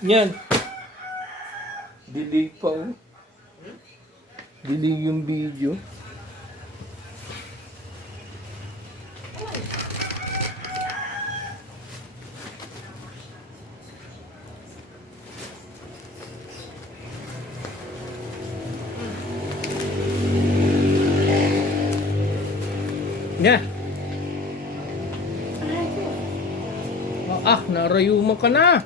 Yan. Delay pa oh. Delay yung video. Yeah. Narayuma ka na.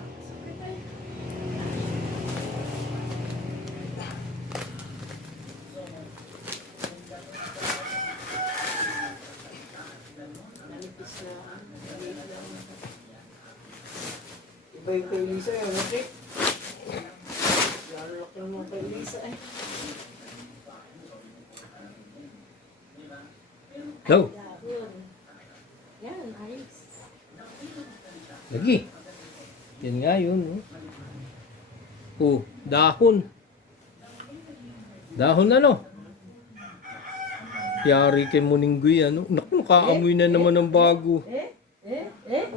Iba yung kay Lisa yun, okay? Lalo lang yung kay Lisa eh. Go. Yan, ayos. Lagi. Yan nga yun. Oh, dahon. Dahon ano? Yari kay Muninggoy ano? Naku, nakaamoy na naman ng bago.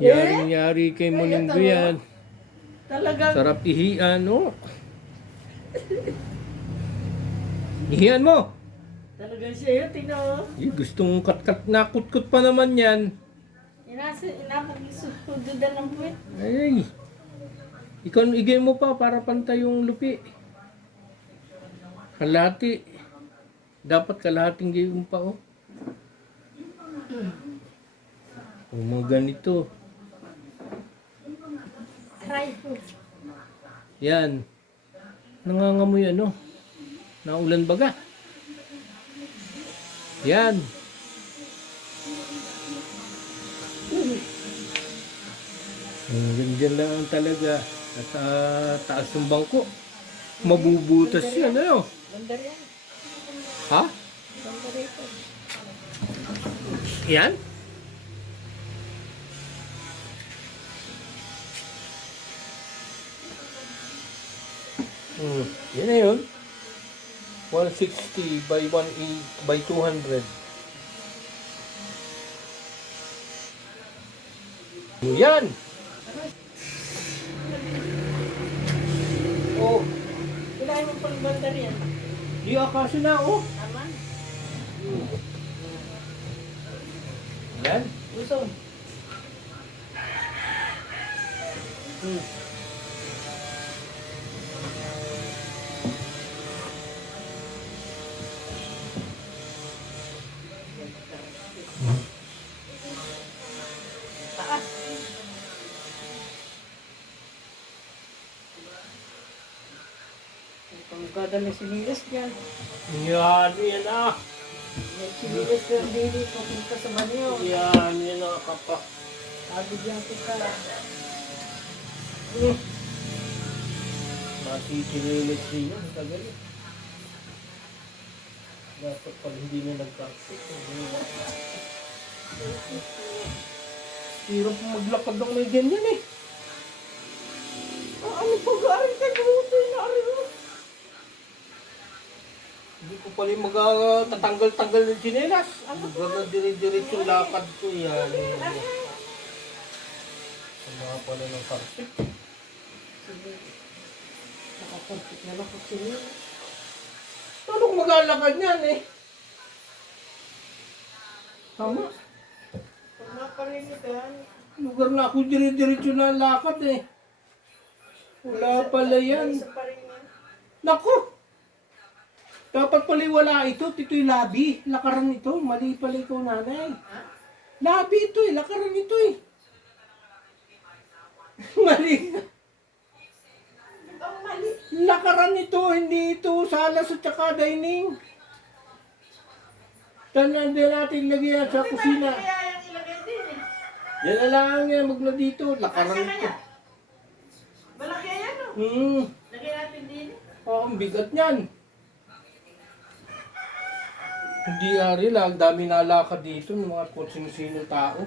Yari kay Muninggoy yan. Talagang Sarap ihian, no? Ihian mo. Talagang siya yun, tingnan mo. Gustong kat-kat na kutkut pa naman yan. Inapag-isududan ng puwet. Ay. Ikaw igay mo pa para pantay yung lupi. Kalahati. Dapat kalahating gayong pa oh. O mga ganito. Try po. Yan. Nangangamoy ano? Naulan baga. Yan. Ganyan lang talaga. At taas ng bangko. Mabubutas yan. Ano? Bandar yan. Ha? Bandar ito. Yan? Yan na yun. 160 by 180 by 200. Yan! Oh, Kailangan mo pang bandar yan. di akaso na oh. Tama? Yan. Gusto. Pagkada may sinilas dyan. Yan, yan ah. May sinilas pero dili papunta sa banyo. Yan, yan ah, kapa. Sabi dyan ko ka. Makikililit siya. Tagal eh. Dapat pala hindi na nag-practice. Hirap maglakad ng may ganyan eh. Ano pag-aaral ka gusto na rin? Hindi ko pala magtatanggal-tanggal ng chinelas. Gano'n dire-diretso lakad ko yan. Sama pala ng carpet. Nakakontik na lang kasi niya. Ano kung maglalakad niyan eh? Tama. Pag naparinigan, Lugar na ako dire-diretso na lakad eh. Wala pala yan. isa pa rin yan. Naku! Dapat pala wala ito. Ito'y labi. Lakaran ito. Mali pala ikaw, nanay. Labi ito eh. Lakaran ito eh. Mali. Ang mali. Lakaran ito. Hindi ito salas at saka dining. Tanan din natin lagyan sa kusina. Kaya yung ilagay din eh. Yan na lang yan. Wag na dito. Lakaran ito. Malaki yan o. Lagay natin din eh. Oh, ang bigat niyan. Hindi ari lang. Dami nalakad dito ng mga kung sino-sino tao.